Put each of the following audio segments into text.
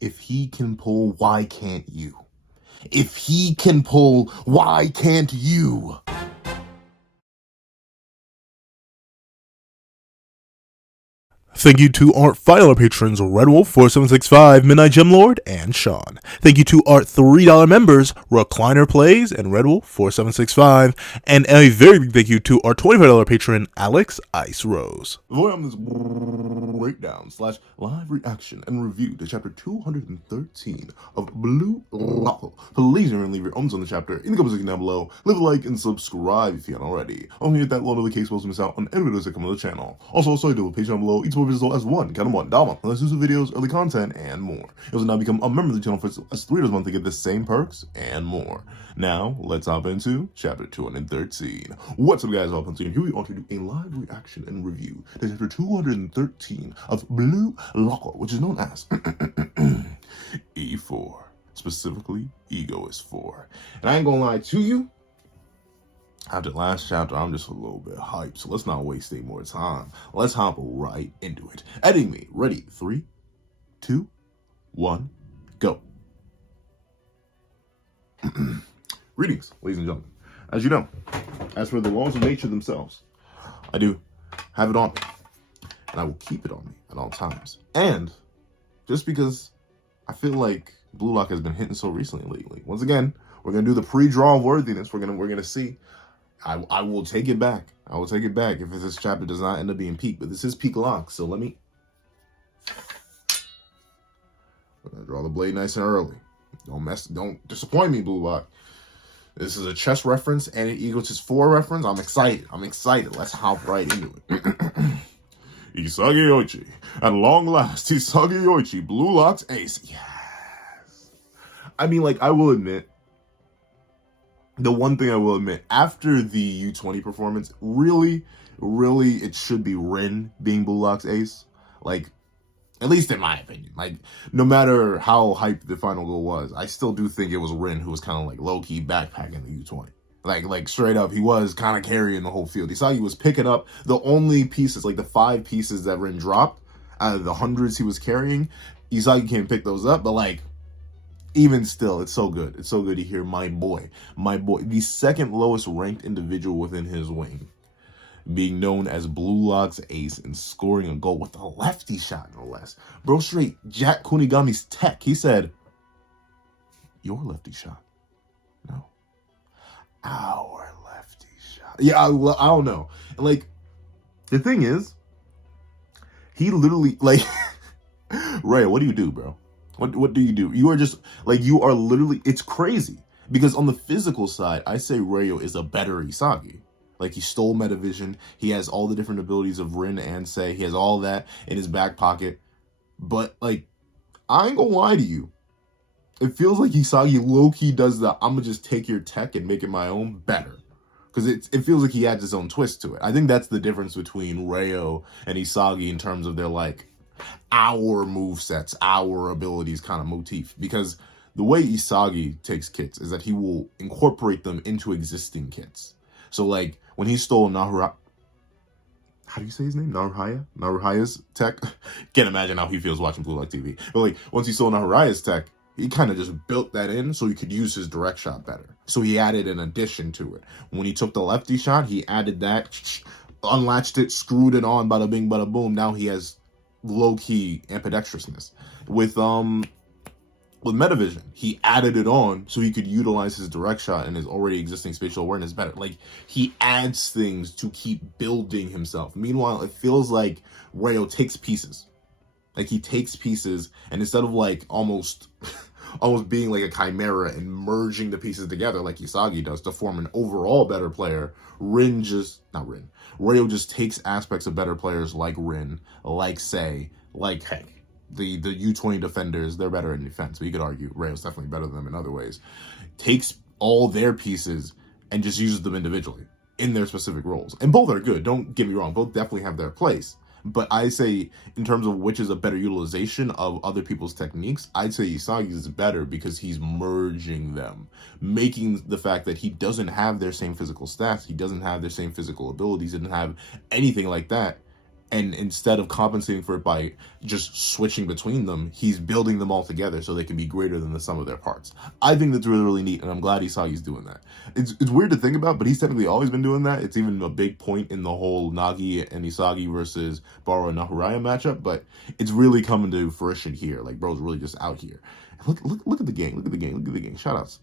If he can pull, why can't you? If he can pull, why can't you? Thank you to our $5 patrons, Redwolf4765, Midnight Gemlord, and Sean. Thank you to our $3 members, Recliner Plays and Redwolf4765. And a very big thank you to our $25 patron, Alex Ice Rose. Before I'm this breakdown / live reaction and review to chapter 213 of Blue Lock, please remember to leave your owns on the chapter in the comment section down below. Leave a like and subscribe if you haven't already. Only hit that notification bell to miss out on any videos that come on the channel. Also, sorry to a page down below. Each more videos as one, count them one, Dama, exclusive videos, early content, and more. You also now become a member of the channel for as $3 a month to get the same perks and more. Now, let's hop into chapter 213. What's up, guys? Welcome to here we are to do a live reaction and review to chapter 213 of Blue Lock, which is known as E4, specifically Egoist 4. And I ain't gonna lie to you, after last chapter, I'm just a little bit hyped, so let's not waste any more time. Let's hop right into it. Editing me, ready, 3, 2, 1, go. Greetings, ladies and gentlemen. As you know, as for the laws of nature themselves, I do have it on me, and I will keep it on me at all times. And just because I feel like Blue Lock has been hitting so recently lately, once again, we're gonna do the pre-draw of worthiness. We're gonna see. I will take it back. I will take it back if this chapter does not end up being peak, but this is peak lock. So we're gonna draw the blade nice and early. Don't disappoint me, Blue Lock. This is a chess reference and an Egoist 4 reference. I'm excited. Let's hop right into it. Isagi Oichi. At long last, Isagi Oichi, Blue Lock's ace. Yes. I mean, like, I will admit, the one thing I will admit, after the U20 performance, really, it should be Rin being Blue Lock's ace. Like, at least in my opinion. Like, no matter how hyped the final goal was, I still do think it was Rin who was kind of like low-key backpacking the U20. Like straight up, he was kind of carrying the whole field. Isagi was picking up the only pieces, like the 5 pieces that Rin dropped out of the hundreds he was carrying. Isagi can't pick those up, but like, even still, it's so good. It's so good to hear my boy, the second lowest ranked individual within his wing, being known as Blue Lock's ace and scoring a goal with a lefty shot, no less. Bro, straight Jack Kunigami's tech. He said, "Your lefty shot, no, our lefty shot." Yeah, I don't know. Like, the thing is, he literally, like, Ray, what do you do, bro? What do you do? You are just, like, you are literally, it's crazy. Because on the physical side, I say Reo is a better Isagi. Like, he stole Metavision. He has all the different abilities of Rin and Sei. He has all that in his back pocket. But, like, I ain't gonna lie to you. It feels like Isagi low-key does the, I'm gonna just take your tech and make it my own better. Because it feels like he adds his own twist to it. I think that's the difference between Reo and Isagi in terms of their, like, our movesets, our abilities kind of motif. Because the way Isagi takes kits is that he will incorporate them into existing kits. So, like, when he stole how do you say his name? Naruhaya's tech? Can't imagine how he feels watching Blue Lock TV. But, like, once he stole Naruhaya's tech, he kind of just built that in so he could use his direct shot better. So he added an addition to it. When he took the lefty shot, he added that, unlatched it, screwed it on, bada bing, bada boom. Now he has low-key ambidextrousness. With Metavision, he added it on so he could utilize his direct shot and his already existing spatial awareness better. Like, he adds things to keep building himself. Meanwhile, it feels like Reo takes pieces. Like, he takes pieces, and instead of, like, almost being like a chimera and merging the pieces together like Isagi does to form an overall better player, Reo just takes aspects of better players like Rin, like Sei, like, heck, the U20 defenders. They're better in defense, but you could argue Reo's definitely better than them in other ways. Takes all their pieces and just uses them individually in their specific roles. And both are good, don't get me wrong, both definitely have their place. But I say, in terms of which is a better utilization of other people's techniques, I'd say Isagi's is better because he's merging them, making the fact that he doesn't have their same physical stats, he doesn't have their same physical abilities, he doesn't have anything like that, And instead of compensating for it by just switching between them, he's building them all together so they can be greater than the sum of their parts. I think that's really, really neat, and I'm glad Isagi's doing that. It's weird to think about, but he's technically always been doing that. It's even a big point in the whole Nagi and Isagi versus Baro and Nahuraya matchup, but it's really coming to fruition here. Like, bro's really just out here. Look at the game. Look at the game. Look at the game. Shoutouts.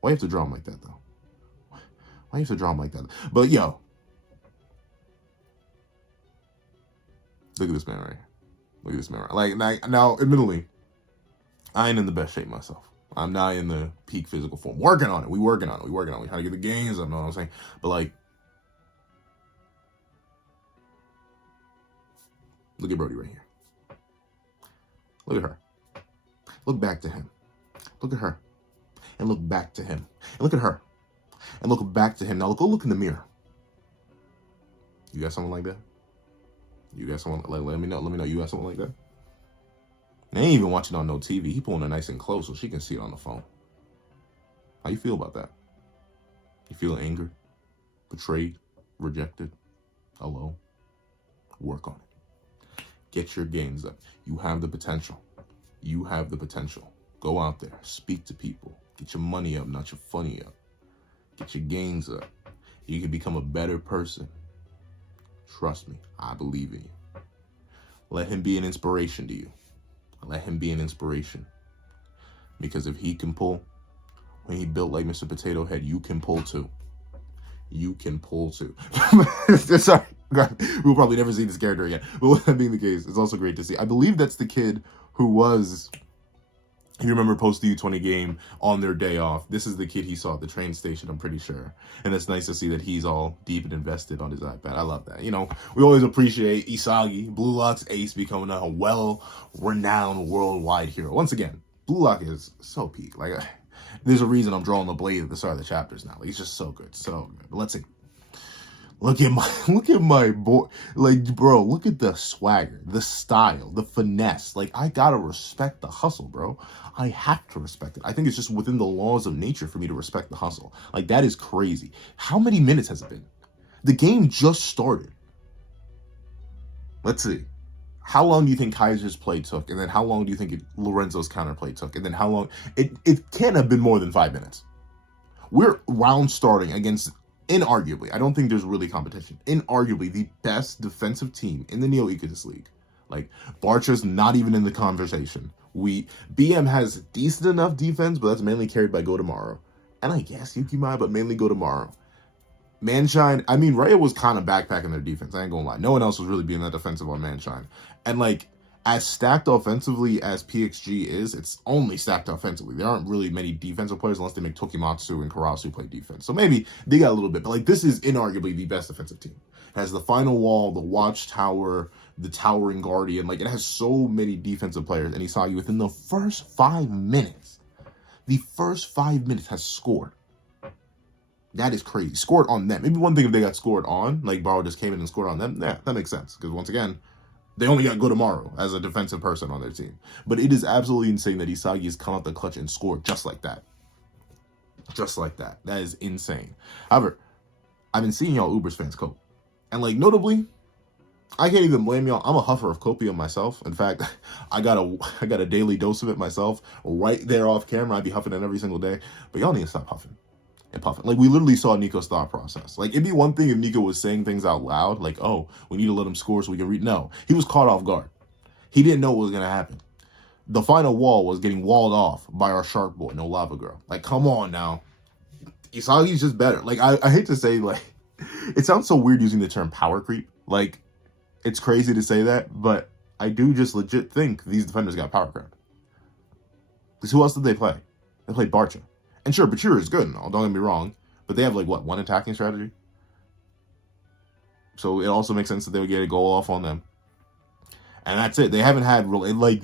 Why you have to draw him like that, though? Why you have to draw him like that? But, yo, look at this man right here. Look at this man right. Like, now, admittedly, I ain't in the best shape myself. I'm not in the peak physical form. Working on it. We working on it. We trying to get the gains. I know what I'm saying. But, like, look at Brody right here. Look at her. Look back to him. Look at her. And look back to him. And look at her. And look back to him. Now, go look in the mirror. You got someone like that? You got someone, like, let me know you got someone like that. They ain't even watching on no TV. He pulling it nice and close so she can see it on the phone. How you feel about that? You feel anger, betrayed, rejected, alone? Work on it. Get your gains up. You have the potential. You have the potential. Go out there, speak to people, get your money up, not your funny up. Get your gains up. You can become a better person. Trust me, I believe in you. Let him be an inspiration to you. Let him be an inspiration. Because if he can pull, when he built like Mr. Potato Head, you can pull too. You can pull too. Sorry, we'll probably never see this character again. But with that being the case, it's also great to see. I believe that's the kid who was, if you remember, post the U20 game on their day off. This is the kid he saw at the train station, I'm pretty sure. And it's nice to see that he's all deep and invested on his iPad. I love that. You know, we always appreciate Isagi, Blue Lock's ace, becoming a well-renowned worldwide hero. Once again, Blue Lock is so peak. Like, there's a reason I'm drawing the blade at the start of the chapters now. Like, he's just so good, so good. But let's see. Look at my boy. Like, bro, look at the swagger, the style, the finesse. Like, I gotta respect the hustle, bro. I have to respect it. I think it's just within the laws of nature for me to respect the hustle. Like, that is crazy. How many minutes has it been? The game just started. Let's see. How long do you think Kaiser's play took? And then how long do you think Lorenzo's counterplay took? And then how long? It can't have been more than 5 minutes. We're round starting against, inarguably, I don't think there's really competition, inarguably the best defensive team in the Neo Ecotus League. Like, Barcha's not even in the conversation. BM has decent enough defense, but that's mainly carried by Gotomaro. And I guess Yukimai, but mainly Gotomaro. Manshine, I mean, Reo was kind of backpacking their defense, I ain't gonna lie. No one else was really being that defensive on Manshine. And, like, as stacked offensively as PXG is, it's only stacked offensively. There aren't really many defensive players unless they make Tokimatsu and Karasu play defense. So maybe they got a little bit, but, like, this is inarguably the best defensive team. It has the final wall, the watchtower, the towering guardian. Like, it has so many defensive players. And Isagi, within the first 5 minutes, has scored. That is crazy. Scored on them. Maybe one thing if they got scored on, like Baro just came in and scored on them, yeah, that makes sense. Because once again, they only got Gotomaro as a defensive person on their team. But it is absolutely insane that Isagi has come out the clutch and scored just like that. Just like that. That is insane. However, I've been seeing y'all Ubers fans cope. And, like, notably, I can't even blame y'all. I'm a huffer of copium myself. In fact, I got a daily dose of it myself. Right there off camera, I'd be huffing it every single day. But y'all need to stop huffing and puffing. Like, we literally saw Nico's thought process. Like, it'd be one thing if Nico was saying things out loud, like, oh, we need to let him score so we can read. No, he was caught off guard. He didn't know what was going to happen. The final wall was getting walled off by our shark boy, No Lava Girl. Like, come on now. Isagi's just better. Like, I hate to say, like, it sounds so weird using the term power creep. Like, it's crazy to say that, but I do just legit think these defenders got power creep. Because who else did they play? They played Barcha. And sure, Bachira is good and all, don't get me wrong, but they have, like, what, one attacking strategy? So it also makes sense that they would get a goal off on them. And that's it. They haven't had, really, like,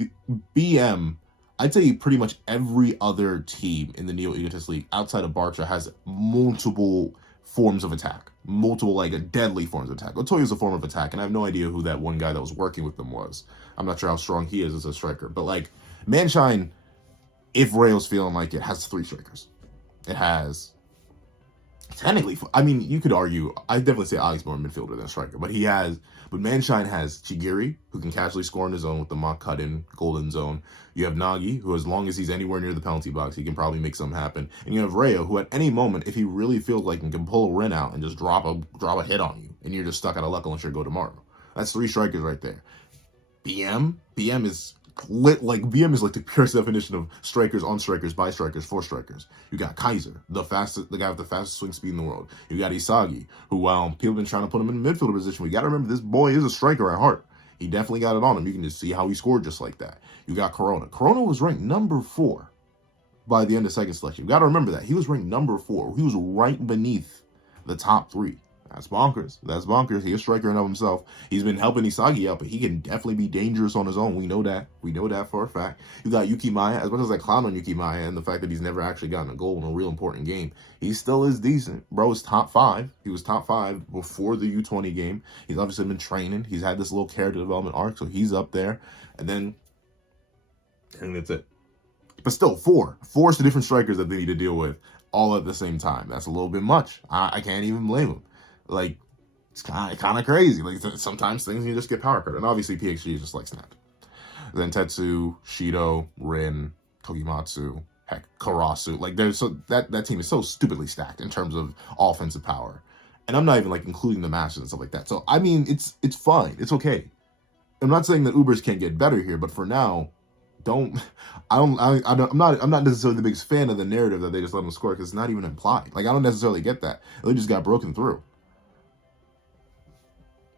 BM, I'd say pretty much every other team in the Neo Egoist League outside of Barcha has multiple forms of attack. Multiple, like, deadly forms of attack. Otoyo's a form of attack, and I have no idea who that one guy that was working with them was. I'm not sure how strong he is as a striker. But, like, Manshine, if Reo's feeling like it, has 3 strikers. It has technically, I mean, you could argue, I definitely say Ali's more midfielder than striker, but Manshine has Chigiri, who can casually score in his own with the mock cut in golden zone. You have Nagi, who as long as he's anywhere near the penalty box, he can probably make something happen. And you have Reo, who at any moment, if he really feels like he can pull a Rin out and just drop a hit on you, and you're just stuck out of luck unless you go tomorrow. That's 3 strikers right there. BM is lit, like BM is like the purest definition of strikers on strikers by strikers for strikers. You got Kaiser, the guy with the fastest swing speed in the world. You got Isagi, who while people have been trying to put him in the midfielder position, we got to remember this boy is a striker at heart. He definitely got it on him. You can just see how he scored just like that. You got Corona. Corona was ranked number 4 by the end of second selection. You got to remember that he was ranked number 4. He was right beneath the top 3. That's bonkers. That's bonkers. He's a striker in of himself. He's been helping Isagi out, but he can definitely be dangerous on his own. We know that. We know that for a fact. You got Yuki Maya. As much as I clown on Yuki Maya and the fact that he's never actually gotten a goal in a real important game, he still is decent. Bro is top 5. He was top 5 before the U20 game. He's obviously been training. He's had this little character development arc, so he's up there. And that's it. But still, 4. 4 is the different strikers that they need to deal with all at the same time. That's a little bit much. I can't even blame him. Like, it's kind of crazy. Like, sometimes things you just get power cut. And obviously, PXG is just like snapped. Then Tetsu, Shido, Rin, Togimatsu, heck, Karasu. Like, that team is so stupidly stacked in terms of offensive power. And I'm not even, like, including the masters and stuff like that. So, I mean, it's fine. It's okay. I'm not saying that Ubers can't get better here, but for now, I'm not necessarily the biggest fan of the narrative that they just let them score because it's not even implied. Like, I don't necessarily get that. They just got broken through.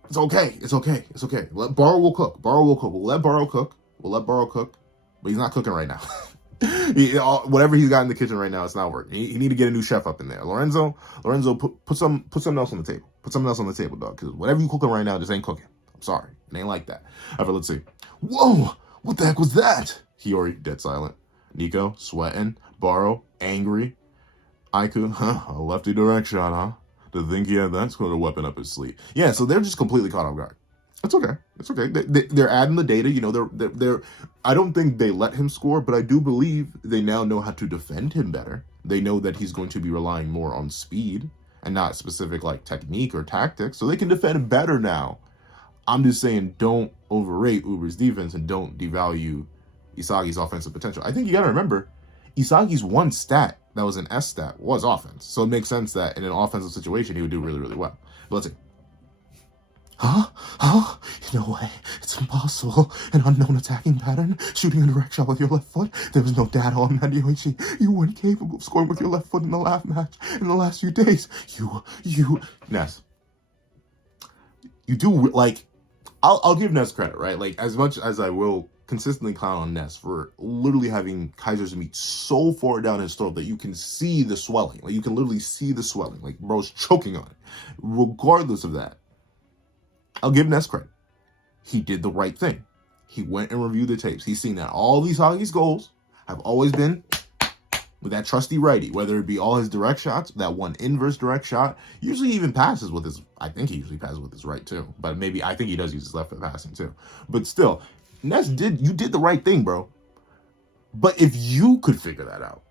It's okay. It's okay. It's okay. Baro will cook. Baro will cook. We'll let Baro cook. But he's not cooking right now. Whatever he's got in the kitchen right now, it's not working. He need to get a new chef up in there. Lorenzo, put something else on the table. Put something else on the table, dog. Because whatever you cooking right now just ain't cooking. I'm sorry. It ain't like that. All right, let's see. Whoa! What the heck was that? Hiyori, dead silent. Nico, sweating. Baro, angry. Aiku, a lefty direct shot, huh? To think he had that sort of weapon up his sleeve. Yeah, so they're just completely caught off guard. It's okay. It's okay. They're adding the data. You know, they're. I don't think they let him score, but I do believe they now know how to defend him better. They know that he's going to be relying more on speed and not specific like technique or tactics, so they can defend better now. I'm just saying, don't overrate Uber's defense and don't devalue Isagi's offensive potential. I think you got to remember, Isagi's one stat that was an S stat was offense. So it makes sense that in an offensive situation, he would do really, really well. But let's see. Huh? No way. It's impossible. An unknown attacking pattern. Shooting a direct shot with your left foot. There was no data on that, Yoichi. You weren't capable of scoring with your left foot in the last match in the last few days. Ness. You do, like, I'll give Ness credit, right? Like, as much as I will consistently clown on Ness for literally having Kaiser's meat so far down his throat that you can see the swelling. Like, you can literally see the swelling. Like, bro's choking on it. Regardless of that, I'll give Ness credit. He did the right thing. He went and reviewed the tapes. He's seen that all these Hagi's goals have always been with that trusty righty, whether it be all his direct shots, that one inverse direct shot, usually even passes with his, I think he usually passes with his right too, but maybe, I think he does use his left for passing too. But still, Ness you did the right thing, bro. But if you could figure that out,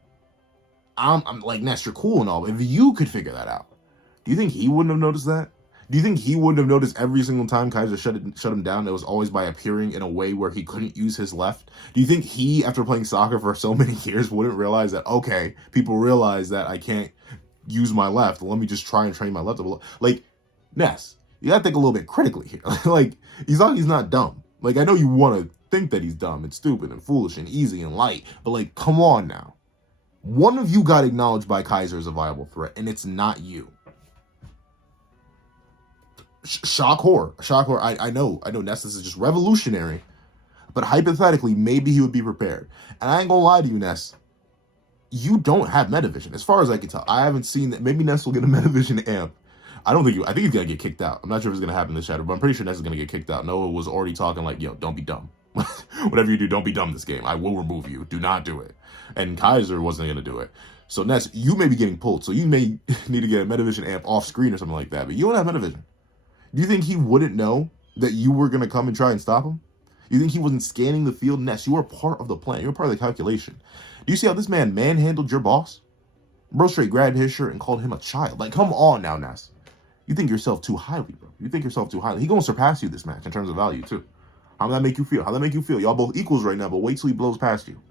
I'm like, Ness, you're cool and all, but if you could figure that out, do you think he wouldn't have noticed that? Do you think he wouldn't have noticed every single time Kaiser shut him down? It was always by appearing in a way where he couldn't use his left. Do you think he, after playing soccer for so many years, wouldn't realize that, okay, people realize that I can't use my left. Let me just try and train my left. Like, Ness, you gotta think a little bit critically here. Like, he's not dumb. Like, I know you want to think that he's dumb and stupid and foolish and easy and light, but like, come on now. One of you got acknowledged by Kaiser as a viable threat, and it's not you. Shock horror. I know Ness, this is just revolutionary, but hypothetically, maybe he would be prepared. And I ain't gonna lie to you, Ness, you don't have Metavision. As far as I can tell, I haven't seen that. Maybe Ness will get a Metavision amp. I think he's gonna get kicked out. I'm not sure if it's gonna happen in the shadow, but I'm pretty sure Ness is gonna get kicked out. Noah was already talking like, yo, don't be dumb. Whatever you do, don't be dumb this game. I will remove you. Do not do it. And Kaiser wasn't gonna do it. So Ness, you may be getting pulled. So you may need to get a Metavision amp off screen or something like that, but you don't have Metavision. Do you think he wouldn't know that you were going to come and try and stop him? You think he wasn't scanning the field? Ness, you were part of the plan. You were part of the calculation. Do you see how this man manhandled your boss? Bro straight grabbed his shirt and called him a child. Like, come on now, Ness. You think yourself too highly, bro. You think yourself too highly. He gonna surpass you this match in terms of value, too. How does that make you feel? How does that make you feel? Y'all both equals right now, but wait till he blows past you.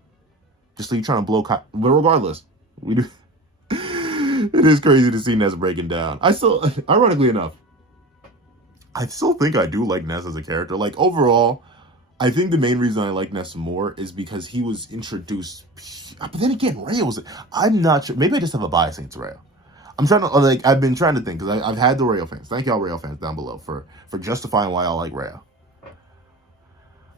Just so you trying to blow... But regardless, we do... It is crazy to see Ness breaking down. I still... Ironically enough, I still think I do like Ness as a character. Like, overall... I think the main reason I like Ness more is because he was introduced. But then again, Reo was. I'm not sure. Maybe I just have a bias against Reo. I'm trying to like. I've been trying to think because I've had the Reo fans. Thank y'all Reo fans down below for justifying why I like Reo.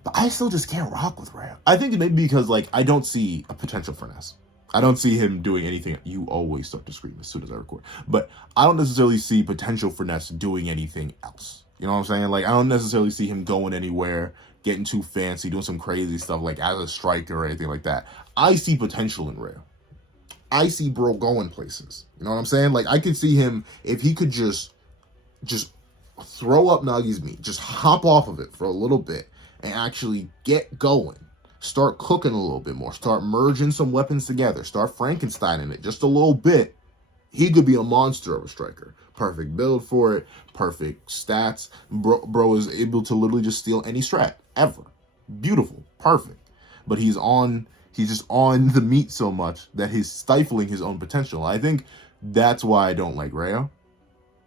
But I still just can't rock with Reo. I think it may be because like I don't see a potential for Ness. I don't see him doing anything. You always start to scream as soon as I record. But I don't necessarily see potential for Ness doing anything else. You know what I'm saying? Like I don't necessarily see him going anywhere, getting too fancy, doing some crazy stuff like as a striker or anything like that. I see potential in Reo. I see bro going places. You know what I'm saying? Like I could see him if he could just throw up Nagi's meat, just hop off of it for a little bit and actually get going. Start cooking a little bit more. Start merging some weapons together. Start Frankensteining it just a little bit. He could be a monster of a striker. Perfect build for it. Perfect stats. Bro is able to literally just steal any strat ever. Beautiful. Perfect. But he's just on the meat so much that he's stifling his own potential. I think that's why I don't like Reo.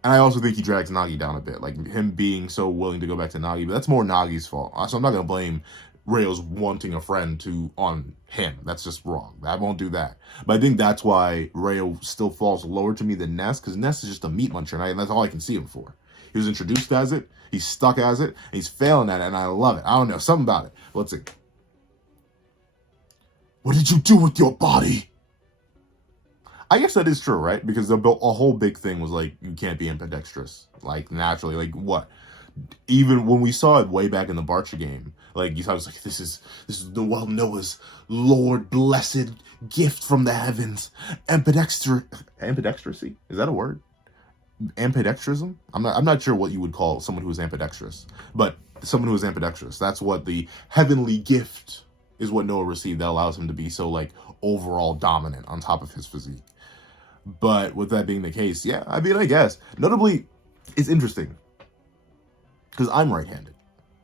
And I also think he drags Nagi down a bit. Like him being so willing to go back to Nagi. But that's more Nagi's fault. So I'm not going to blame Reo's wanting a friend on him. That's just wrong. I won't do that. But I think that's why Reo still falls lower to me than Ness, because Ness is just a meat muncher, and that's all I can see him for. He was introduced as it, he's stuck as it, and he's failing at it, and I love it. I don't know, something about it. Let's see. What did you do with your body? I guess that is true, right? Because a whole big thing was like, you can't be ambidextrous. Like, naturally, like what? Even when we saw it way back in the Bachira game, like you thought it was like this is the Noah's Lord blessed gift from the heavens. Ambidexterity? Is that a word? Ambidextrism? I'm not sure what you would call someone who is ambidextrous, but someone who is ambidextrous. That's what the heavenly gift is what Noah received that allows him to be so like overall dominant on top of his physique. But with that being the case, yeah, I mean, I guess notably, it's interesting. Because I'm right-handed,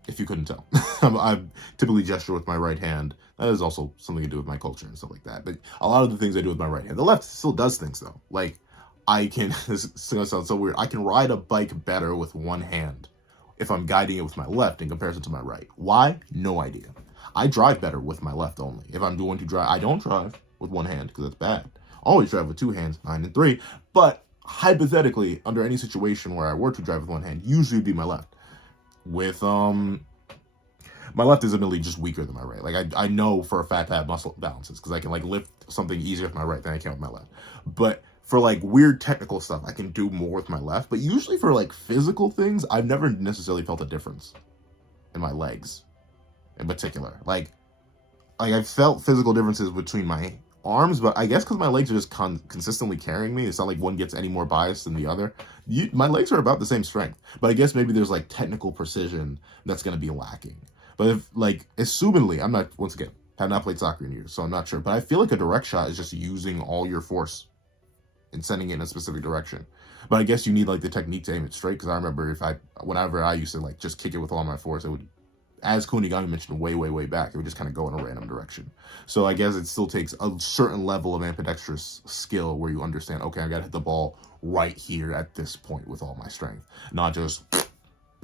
if you couldn't tell. I typically gesture with my right hand. That is also something to do with my culture and stuff like that. But a lot of the things I do with my right hand. The left still does things, though. Like, I can, this is going to sound so weird, I can ride a bike better with one hand if I'm guiding it with my left in comparison to my right. Why? No idea. I drive better with my left only. If I'm going to drive, I don't drive with one hand because that's bad. Always drive with two hands, 9 and 3. But hypothetically, under any situation where I were to drive with one hand, usually would be my left. With my left is admittedly just weaker than my right. Like I know for a fact I have muscle balances because I can like lift something easier with my right than I can with my left. But for like weird technical stuff, I can do more with my left. But usually for like physical things, I've never necessarily felt a difference in my legs, in particular. Like I've felt physical differences between my arms, but I guess because my legs are just consistently carrying me, it's not like one gets any more biased than the other. My legs are about the same strength, but I guess maybe there's like technical precision that's going to be lacking. But if like, assumedly, I'm not, once again, have not played soccer in years, so I'm not sure, but I feel like a direct shot is just using all your force and sending it in a specific direction. But I guess you need like the technique to aim it straight, because I remember whenever I used to like just kick it with all my force, it would, as Kunigami mentioned way back, it would just kind of go in a random direction. So I guess it still takes a certain level of ambidextrous skill where you understand, okay, I got to hit the ball right here at this point with all my strength, not just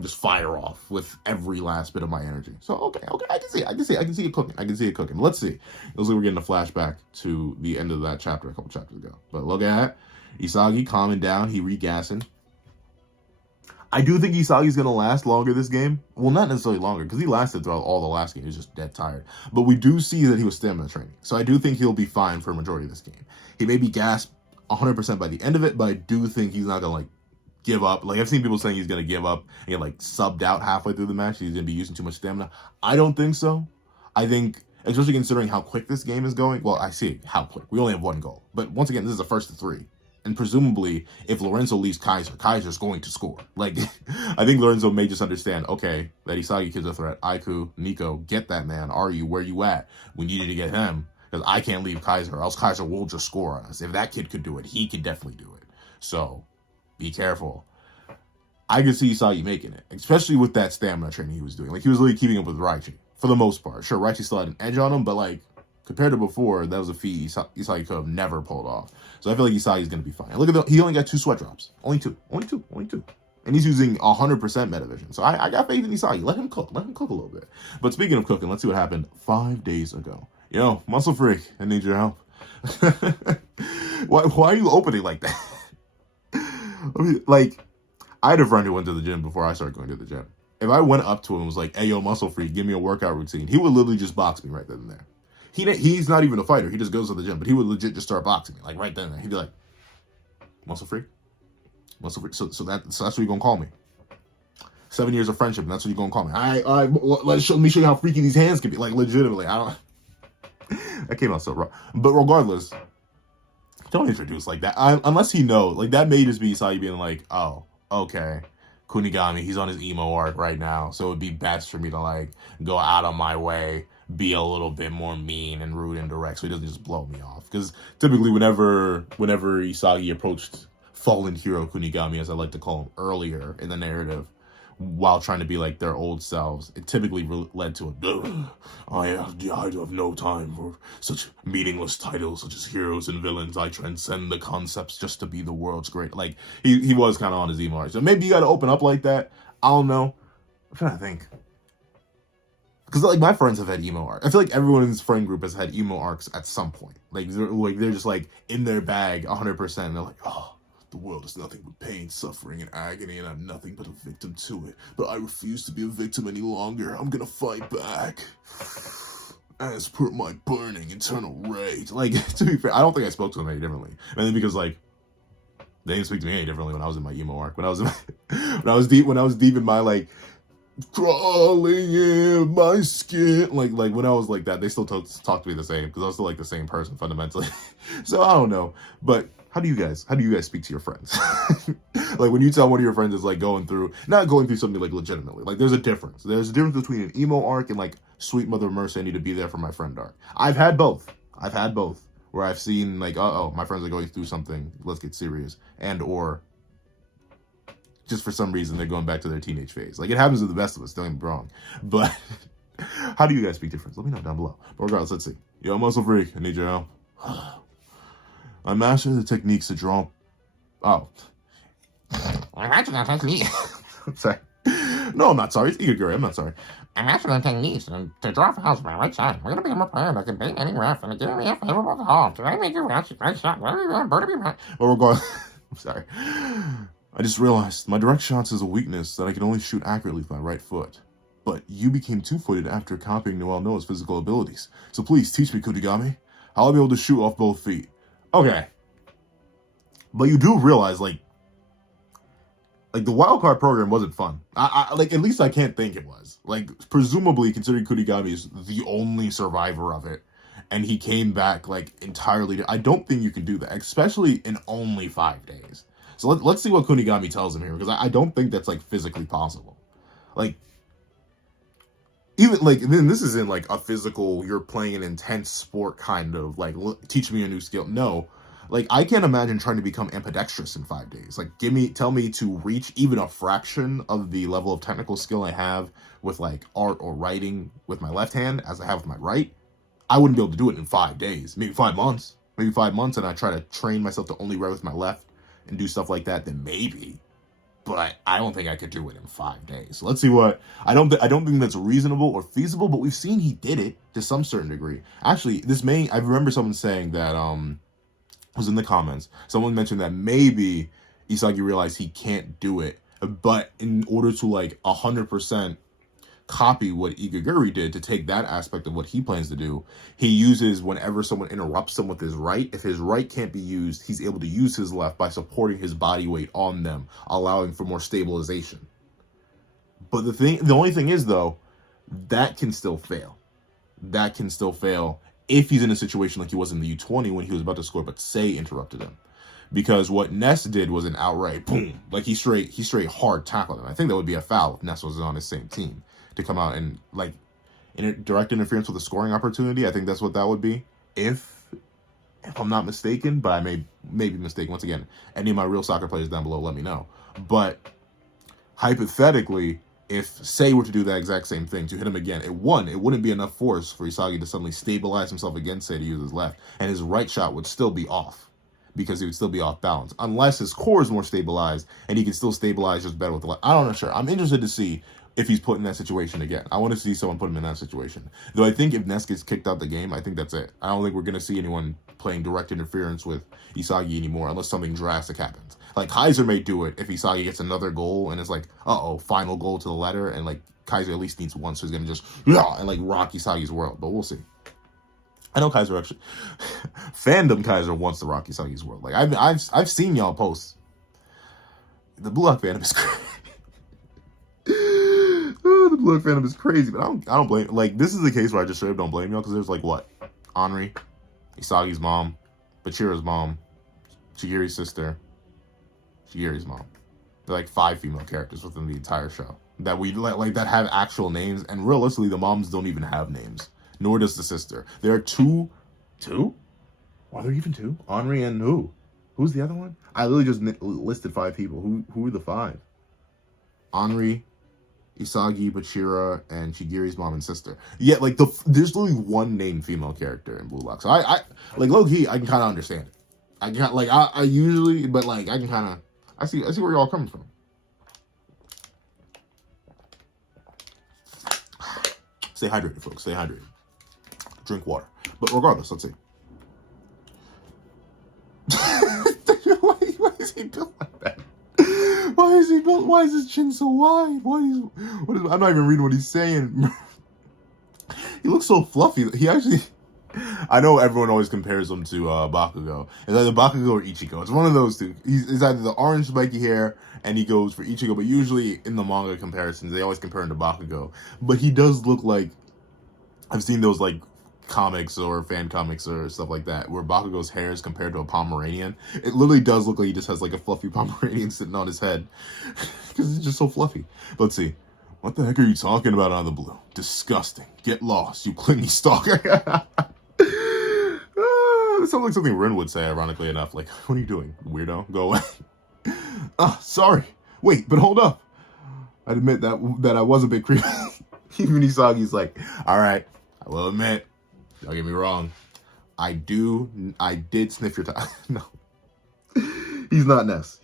fire off with every last bit of my energy. So, okay, I can see it cooking. Let's see. It looks like we're getting a flashback to the end of that chapter a couple chapters ago. But look at that. Isagi calming down. He regassing. I do think Isagi's going to last longer this game. Well, not necessarily longer, because he lasted throughout all the last game. He was just dead tired. But we do see that he was stamina training. So I do think he'll be fine for a majority of this game. He may be gassed 100% by the end of it, but I do think he's not going to, like, give up. Like, I've seen people saying he's going to give up and get, like, subbed out halfway through the match. He's going to be using too much stamina. I don't think so. I think, especially considering how quick this game is going. Well, I see how quick. We only have one goal. But once again, this is the first of 3. And presumably, if Lorenzo leaves Kaiser's going to score. Like, I think Lorenzo may just understand, okay, that Isagi kid's a threat. Aiku, Nico, get that man. Are you? Where you at? We needed to get him. because I can't leave Kaiser, or else Kaiser will just score on us. If that kid could do it, he could definitely do it. So be careful. I could see Isagi making it, especially with that stamina training he was doing. Like, he was really keeping up with Raichi for the most part. Sure, Raichi still had an edge on him, but like compared to before, that was a feat Isagi could have never pulled off. So I feel like Isagi's gonna be fine. Look at he only got 2 sweat drops, only two, and he's using 100% metavision. So I got faith in Isagi. Let him cook a little bit. But speaking of cooking, let's see what happened 5 days ago. Yo, Muscle Freak, I need your help. why are you opening like that? I mean, like, I had a friend who went to the gym before I started going to the gym. If I went up to him and was like, hey, yo, Muscle Freak, give me a workout routine, he would literally just box me right then and there. He's not even a fighter. He just goes to the gym, but he would legit just start boxing me, like right then and there. He'd be like, Muscle Freak? Muscle Freak. So that's what you're going to call me. 7 years of friendship, and that's what you're going to call me. Let me show you how freaky these hands can be. Like, legitimately, that came out so wrong. But regardless, don't introduce like that. Unless he knows. Like, that may just be Isagi being like, oh, okay, Kunigami, he's on his emo arc right now, so it would be best for me to, like, go out of my way, be a little bit more mean and rude and direct, so he doesn't just blow me off. Because typically whenever Isagi approached fallen hero Kunigami, as I like to call him, earlier in the narrative, while trying to be like their old selves, it typically led to I have no time for such meaningless titles such as heroes and villains. I transcend the concepts just to be the world's great. Like, he was kind of on his emo arc. So maybe you got to open up like that. I don't know. I'm trying to think. Because, like, my friends have had emo arcs. I feel like everyone in this friend group has had emo arcs at some point. Like they're just, like, in their bag 100%. And they're like, oh, the world is nothing but pain, suffering, and agony, and I'm nothing but a victim to it. But I refuse to be a victim any longer. I'm gonna fight back. As per my burning internal rage. Like, to be fair, I don't think I spoke to them any differently. Mainly because, like, they didn't speak to me any differently when I was in my emo arc. When I was deep in my, like, crawling in my skin, like when I was like that, they still talk to me the same, because I was still like the same person fundamentally. So I don't know, but how do you guys speak to your friends? Like, when you tell one of your friends is like not going through something like legitimately, like there's a difference between an emo arc and like sweet mother of mercy, I need to be there for my friend arc. I've had both where I've seen like, my friends are going through something, let's get serious, and or just for some reason they're going back to their teenage phase. Like, it happens to the best of us, don't get me wrong. But how do you guys speak to friends? Let me know down below. But regardless, let's see. Yo, Muscle Freak, I need your help. I master the techniques to draw. Oh. I master the techniques. I'm sorry. No, I'm not sorry. It's Chigiri. I'm not sorry. I master the techniques to draw fouls from my right side. We're going to be a player that can beat any ref and give me a favorable call. Today, make your refs a great shot. Whatever you want, bird be right. But regardless, I'm sorry. I just realized my direct shots is a weakness that I can only shoot accurately with my right foot. But you became two-footed after copying Noel Noah's physical abilities. So please teach me, Kunigami. How I'll be able to shoot off both feet. Okay. But you do realize, like the wildcard program wasn't fun. I like, at least I can't think it was. Like, presumably, considering Kunigami is the only survivor of it, and he came back, like, entirely. I don't think you can do that, especially in only 5 days. So let's see what Kunigami tells him here, because I don't think that's, like, physically possible. Like, even, like, then this isn't, like, a physical, you're playing an intense sport kind of, like, teach me a new skill. No. Like, I can't imagine trying to become ambidextrous in 5 days. Like, tell me to reach even a fraction of the level of technical skill I have with, like, art or writing with my left hand as I have with my right. I wouldn't be able to do it in 5 days. Maybe 5 months. Maybe 5 months, and I try to train myself to only write with my left and do stuff like that, then maybe. But I don't think I could do it in 5 days. So let's see what... I don't think that's reasonable or feasible, but we've seen he did it to some certain degree. Actually, I remember someone saying that... was in the comments. Someone mentioned that maybe Isagi realized he can't do it, but in order to, like, 100% copy what Chigiri did, to take that aspect of what he plans to do, he uses, whenever someone interrupts him with his right, if his right can't be used, he's able to use his left by supporting his body weight on them, allowing for more stabilization. But the only thing is, though, that can still fail. That can still fail if he's in a situation like he was in the U20 when he was about to score, but Sei interrupted him. Because what Ness did was an outright boom. Like, he straight hard tackled him. I think that would be a foul if Ness was on his same team. To come out and, like, in a direct interference with a scoring opportunity. I think that's what that would be. if I'm not mistaken, but I may be mistaken. Once again, any of my real soccer players down below, let me know. But hypothetically, if Sei were to do that exact same thing, to hit him again, it wouldn't be enough force for Isagi to suddenly stabilize himself against Sei to use his left, and his right shot would still be off, because he would still be off balance, unless his core is more stabilized, and he can still stabilize just better with the left. I'm not sure. I'm interested to see if he's put in that situation again. I want to see someone put him in that situation. Though I think if Ness gets kicked out the game, I think that's it. I don't think we're going to see anyone playing direct interference with Isagi anymore, unless something drastic happens. Like, Kaiser may do it if Isagi gets another goal, and it's like, final goal to the letter, and like, Kaiser at least needs one, so he's going to just, and like, rock Isagi's world. But we'll see. I know Kaiser actually, Fandom Kaiser wants to rock Isagi's world. Like, I've seen y'all post. The Blue Lock fandom is crazy. The Blue Lock fandom is crazy, but I don't blame. Like, this is the case where I just straight up don't blame y'all, because there's like what, Henri, Isagi's mom, Bachira's mom, Chigiri's sister, Chigiri's mom. They're like 5 female characters within the entire show that we like that have actual names, and realistically, the moms don't even have names. Nor does the sister. There are two? Are there even 2? Henri and who? Who's the other one? I literally just listed 5 people. Who are the 5? Henri, Isagi, Bachira, and Chigiri's mom and sister. Yeah, like there's literally one named female character in Blue Lock. So I like low key, I can kind of understand it. I can like I usually, but like I can kind of I see where y'all coming from. Stay hydrated, folks. Stay hydrated. Drink water. But regardless, let's see. Why is he built like that? Why is he built? Why is his chin so wide? I'm not even reading what he's saying. He looks so fluffy. He actually, I know everyone always compares him to Bakugo. It's either Bakugo or Ichigo. It's one of those two. He's either the orange spiky hair and he goes for Ichigo, but usually in the manga comparisons, they always compare him to Bakugo. But he does look like, I've seen those like comics or fan comics or stuff like that where Bakugo's hair is compared to a Pomeranian. It literally does look like he just has like a fluffy Pomeranian sitting on his head because it's just so fluffy. Let's see. What the heck are you talking about on the blue? Disgusting. Get lost, you clingy stalker. It sounds like something Rin would say, ironically enough. Like, what are you doing, weirdo? Go away. Sorry. Wait, but hold up. I admit that I was a bit creepy. Even Isagi's like, all right, I will admit, don't get me wrong, I did sniff your tie. No. He's not Ness.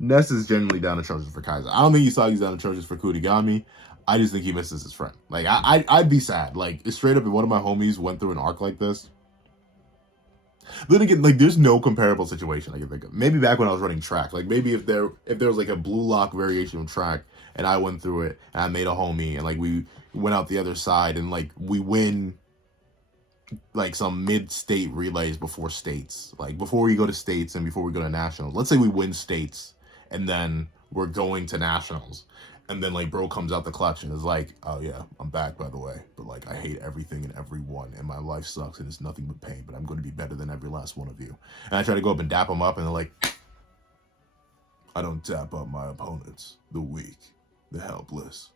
Ness is genuinely down to charges for Kaiser. I don't think Isagi's down to charges for Kunigami. I just think he misses his friend. Like, I'd be sad. Like, straight up, if one of my homies went through an arc like this. But then again, like, there's no comparable situation I can think of. Maybe back when I was running track. Like, maybe if there was, like, a Blue Lock variation of track, and I went through it, and I made a homie, and, like, we went out the other side, and, like, we win, like, some mid-state relays before states. Like, before we go to states and before we go to nationals. Let's say we win states, and then we're going to nationals. And then, like, bro comes out the clutch and is like, oh, yeah, I'm back, by the way. But, like, I hate everything and everyone, and my life sucks, and it's nothing but pain, but I'm going to be better than every last one of you. And I try to go up and dap him up, and they're like, I don't dap up my opponents, the weak, the helpless.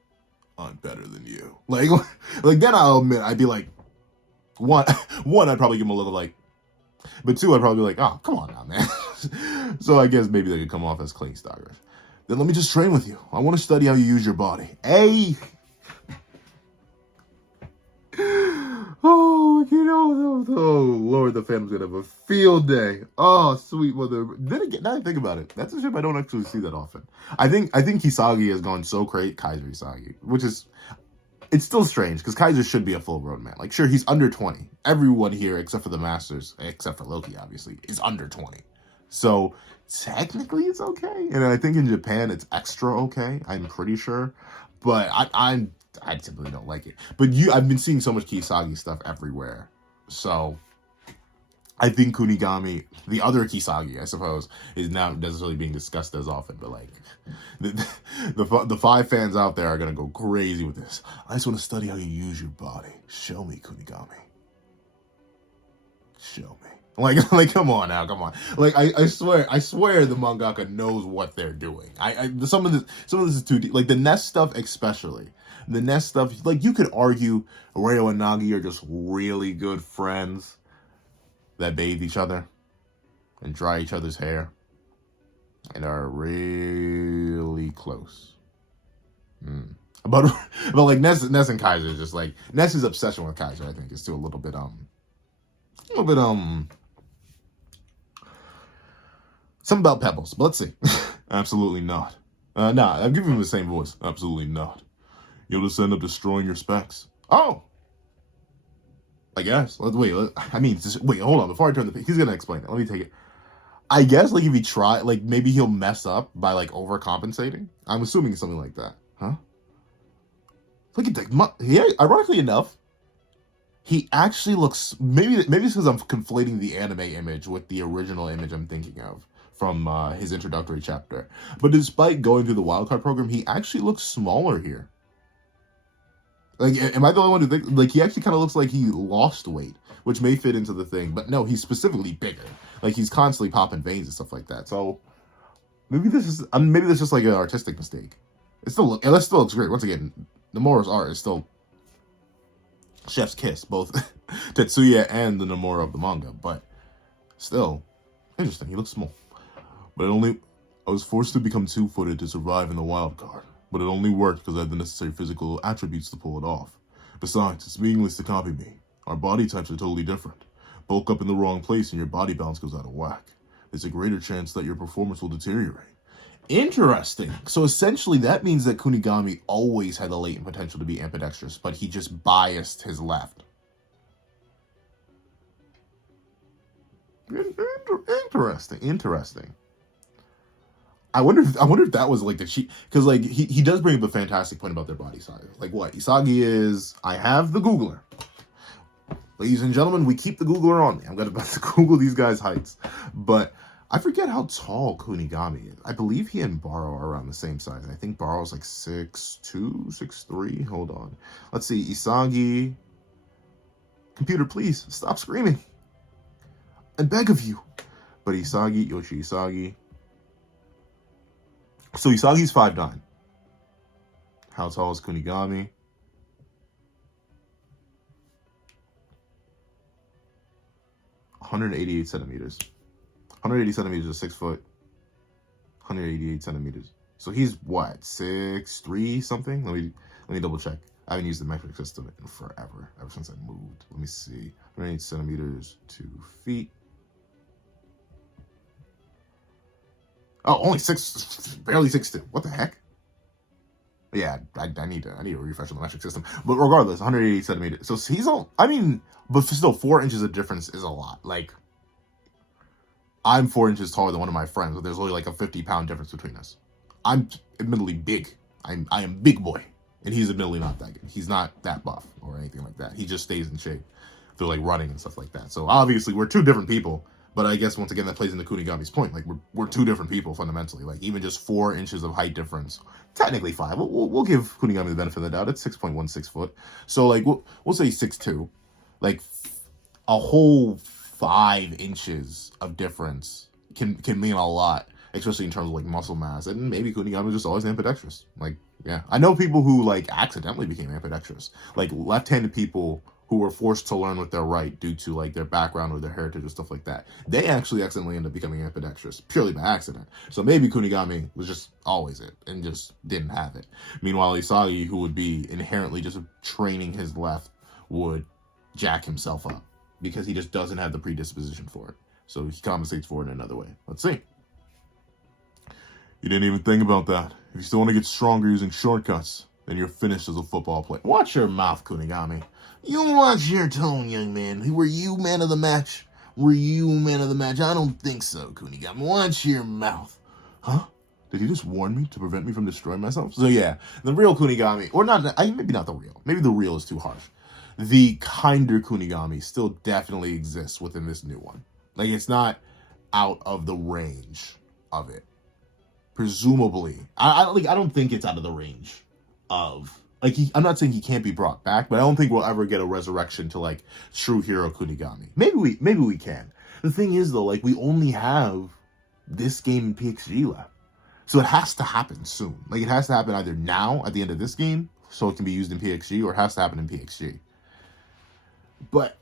I'm better than you. Like then I'll admit, I'd be like, one, I'd probably give him a little, like, but 2, I'd probably be like, oh, come on now, man. So I guess maybe they could come off as clean stalkers. Then let me just train with you. I want to study how you use your body. Hey! Oh, Lord, the fandom's gonna have a field day. Oh, sweet mother. Then again, now I think about it, that's a ship I don't actually see that often. I think Isagi has gone so crazy, Kaiser Isagi, which is, it's still strange, because Kaiser should be a full grown man. Like, sure, he's under 20. Everyone here, except for the Masters, except for Loki, obviously, is under 20. So, technically it's okay. And I think in Japan it's extra okay, I'm pretty sure. But I typically don't like it. But I've been seeing so much Kisagi stuff everywhere. So I think Kunigami, the other Kisagi, I suppose, is not necessarily being discussed as often. But like the 5 fans out there are gonna go crazy with this. I just want to study how you use your body. Show me, Kunigami. Show me. Like, come on now, come on. Like, I swear the mangaka knows what they're doing. Some of this is too deep. Like the Ness stuff, especially the Ness stuff. Like, you could argue Reo and Nagi are just really good friends that bathe each other and dry each other's hair and are really close. But like Ness and Kaiser is just like Ness's obsession with Kaiser, I think, is still a little bit something about Pebbles, but let's see. Absolutely not. Nah, I'm giving him the same voice. Absolutely not. You'll just end up destroying your specs. Oh! I guess. Wait, hold on. Before I turn the page, he's gonna explain it. Let me take it. I guess, like, if he try, like, maybe he'll mess up by, like, overcompensating. I'm assuming something like that. Huh? Look at that. Yeah, ironically enough, he actually looks... Maybe it's because I'm conflating the anime image with the original image I'm thinking of from his introductory chapter. But despite going through the wildcard program, he actually looks smaller here. Like, am I the only one who think... Like, he actually kind of looks like he lost weight, which may fit into the thing. But no, he's specifically bigger. Like, he's constantly popping veins and stuff like that. So, maybe this is just like an artistic mistake. It still looks great. Once again, Nomura's art is still chef's kiss, both Tetsuya and the Nomura of the manga. But still, interesting. He looks small. But I was forced to become two-footed to survive in the wild card. But it only worked because I had the necessary physical attributes to pull it off. Besides, it's meaningless to copy me. Our body types are totally different. Bulk up in the wrong place and your body balance goes out of whack. There's a greater chance that your performance will deteriorate. Interesting. So essentially that means that Kunigami always had the latent potential to be ambidextrous, but he just biased his left. Interesting. I wonder if that was like the cheat, because like he does bring up a fantastic point about their body size. Like what Isagi is, I have the Googler. Ladies and gentlemen, we keep the Googler on me. I'm about to Google these guys' heights. But I forget how tall Kunigami is. I believe he and Baro are around the same size. I think Baro's like 6'2", 6'3". Hold on. Let's see. Isagi. Computer, please, stop screaming. I beg of you. But Isagi, Yoshi Isagi. So Isagi's 5'9". How tall is Kunigami? 188 centimeters. 180 centimeters is 6 foot. 188 centimeters. So he's what? 6'3" something? Let me double check. I haven't used the metric system in forever. Ever since I moved. Let me see. 108 centimeters, 2 feet. Oh, only barely 6'2". What the heck? Yeah, I need to refresh on the metric system. But regardless, 180 centimeters. So he's but still 4 inches of difference is a lot. Like, I'm 4 inches taller than one of my friends, but there's only like a 50-pound difference between us. I'm admittedly big. I am big boy, and he's admittedly not that good. He's not that buff or anything like that. He just stays in shape through like running and stuff like that. So obviously we're two different people. But I guess once again that plays into Kunigami's point. Like we're two different people fundamentally. Like even just 4 inches of height difference, technically 5. We'll give Kunigami the benefit of the doubt. It's 6.16 foot. So like we'll say 6'2". Like a whole 5 inches of difference can mean a lot, especially in terms of like muscle mass. And maybe Kunigami was just always ambidextrous. Like yeah, I know people who like accidentally became ambidextrous. Like left-handed people who were forced to learn with their right due to like their background or their heritage or stuff like that. They actually accidentally end up becoming ambidextrous purely by accident. So maybe Kunigami was just always it and just didn't have it. Meanwhile, Isagi, who would be inherently just training his left, would jack himself up because he just doesn't have the predisposition for it. So he compensates for it in another way. Let's see. You didn't even think about that. If you still want to get stronger using shortcuts, then you're finished as a football player. Watch your mouth, Kunigami. You watch your tone, young man. Were you man of the match? Were you man of the match? I don't think so, Kunigami. Watch your mouth. Huh? Did he just warn me to prevent me from destroying myself? So yeah, the real Kunigami, or not, maybe not the real. Maybe the real is too harsh. The kinder Kunigami still definitely exists within this new one. Like, it's not out of the range of it. Presumably. I don't think it's out of the range of like I'm not saying he can't be brought back, but I don't think we'll ever get a resurrection to like true hero Kunigami. Maybe we can. The thing is though, like we only have this game in PXG left, so it has to happen soon. Like it has to happen either now at the end of this game, so it can be used in PXG, or it has to happen in PXG. But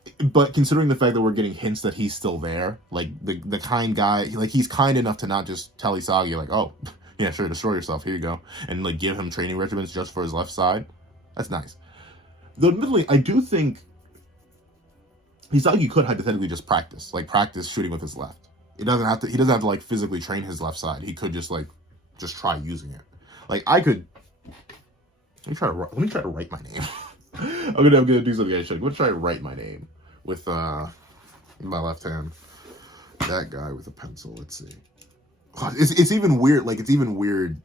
considering the fact that we're getting hints that he's still there, like the kind guy, like he's kind enough to not just tell Isagi like, oh, yeah, sure, destroy yourself, here you go, and like give him training regimens just for his left side. That's nice. Though admittedly, I do think Isagi could hypothetically just practice shooting with his left. He doesn't have to like physically train his left side. He could just try using it. Like I could. Let me try to write my name. I'm gonna do something I should. I'm gonna try to write my name with my left hand. That guy with a pencil. Let's see. It's even weird. Like it's even weird,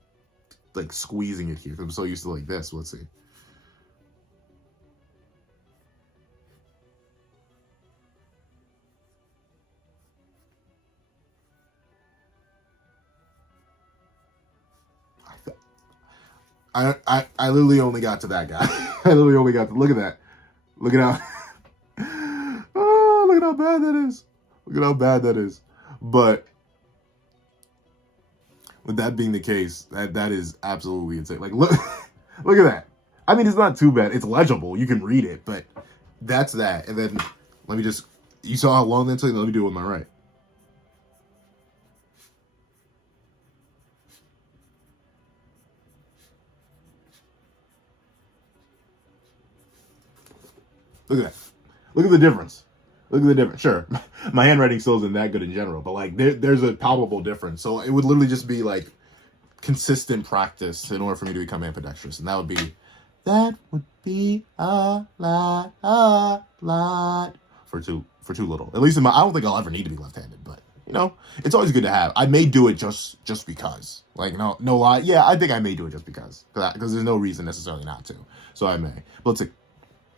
like squeezing it here. I'm so used to like this. Let's see. I literally only got to that guy. I literally only got to look at that. Look at how oh, look at how bad that is. Look at how bad that is. But with that being the case, that is absolutely insane. Like look look at that. I mean, it's not too bad. It's legible. You can read it, but that's that. And then let me just, you saw how long that took? Let me do it with my right. Look at that. Look at the difference. Look at the difference. Sure, my handwriting still isn't that good in general, but like there's a palpable difference. So it would literally just be like consistent practice in order for me to become ambidextrous, and that would be a lot for too little. At least I don't think I'll ever need to be left-handed, but you know, it's always good to have. I may do it just because. Like no lie. Yeah, I think I may do it just because there's no reason necessarily not to. So I may. But let's see.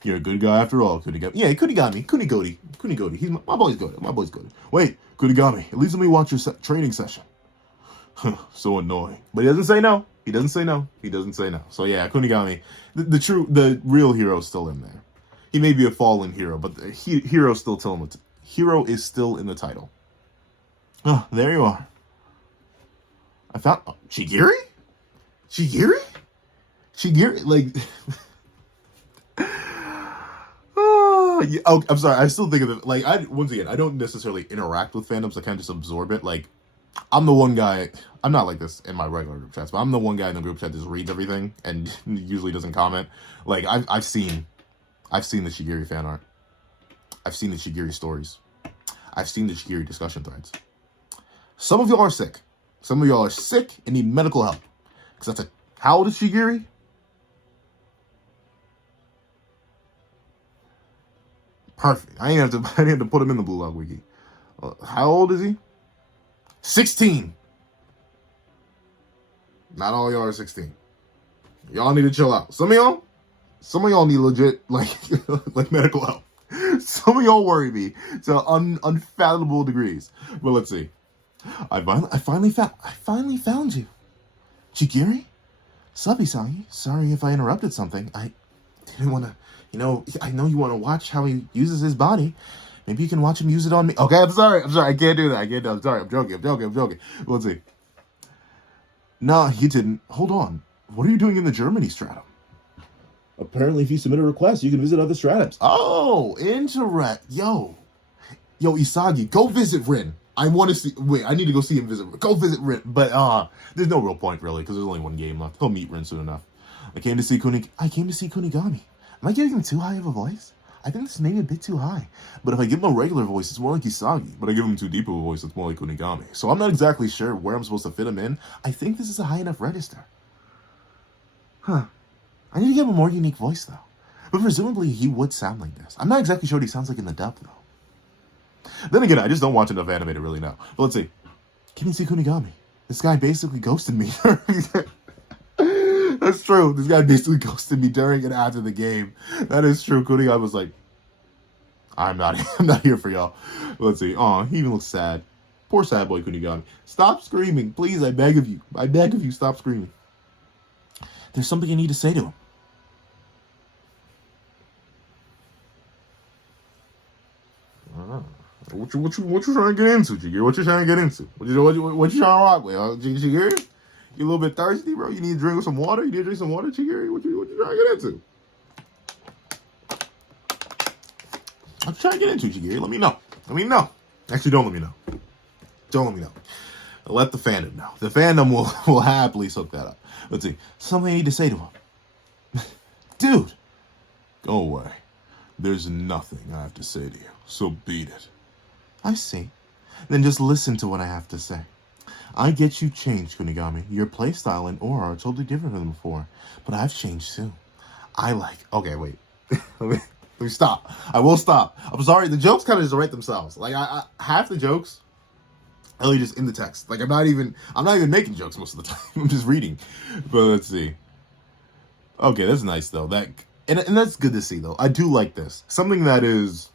You're a good guy after all, Kunigami. Yeah, Kunigami. He's my boy's good. My boy's good. Wait, Kunigami, at least let me watch your training session. So annoying. But he doesn't say no. He doesn't say no. So yeah, Kunigami, the real hero's still in there. He may be a fallen hero, but the hero is still in the title. Oh, there you are. I found Chigiri, like. Oh, I'm sorry. I still think of it like once again, I don't necessarily interact with fandoms. I kind of just absorb it. Like, I'm the one guy. I'm not like this in my regular group chats, but I'm the one guy in the group chat that just reads everything and usually doesn't comment. Like, I've seen the Chigiri fan art. I've seen the Chigiri stories. I've seen the Chigiri discussion threads. Some of y'all are sick. Some of y'all are sick and need medical help. Because how old is Chigiri? Perfect. I didn't have to put him in the Blue Log Wiki. How old is he? 16. Not all y'all are 16. Y'all need to chill out. Some of y'all need legit like medical help. Some of y'all worry me to unfathomable degrees. But let's see. I finally found you, Chigiri. Sup, Isagi. Sorry if I interrupted something. I didn't want to. You know, I know you want to watch how he uses his body. Maybe you can watch him use it on me. Okay, I'm sorry. I can't do that. I'm sorry. I'm joking. Let's see. No, you didn't. Hold on. What are you doing in the Germany stratum? Apparently, if you submit a request, you can visit other stratums. Oh, interact. Yo, Isagi, go visit Rin. I want to see. Wait, I need to go see him visit. Go visit Rin. But there's no real point really because there's only one game left. He'll meet Rin soon enough. I came to see Kunigami. Am I giving him too high of a voice? I think this may be a bit too high. But if I give him a regular voice, it's more like Isagi. But I give him too deep of a voice, it's more like Kunigami. So I'm not exactly sure where I'm supposed to fit him in. I think this is a high enough register. Huh. I need to give him a more unique voice, though. But presumably he would sound like this. I'm not exactly sure what he sounds like in the dub, though. Then again, I just don't watch enough anime to really know. But let's see. Can you see Kunigami? This guy basically ghosted me. That's true. This guy basically ghosted me during and after the game. That is true. Kunigami was like, I'm not here for y'all. Let's see. Aw, he even looks sad. Poor sad boy Kunigami. Stop screaming. Please, I beg of you. Stop screaming. There's something I need to say to him. What you trying to get into, Chigiri? What you trying to get into? What you trying to rock with? Chigiri? You a little bit thirsty, bro? You need to drink some water? You need to drink some water, Chigiri? What you trying to get into? What you trying to get into, Chigiri? Let me know. Let me know. Actually, don't let me know. Don't let me know. Let the fandom know. The fandom will happily soak that up. Let's see. Something I need to say to him. Dude, go away. There's nothing I have to say to you, so beat it. I see. Then just listen to what I have to say. I get you changed, Kunigami. Your playstyle and aura are totally different than before, but I've changed too. Okay, wait. let me stop. I will stop. I'm sorry. The jokes kind of just write themselves. Like I half the jokes, really just in the text. Like I'm not even making jokes most of the time. I'm just reading. But let's see. Okay, that's nice though. And that's good to see though. I do like this. Something that is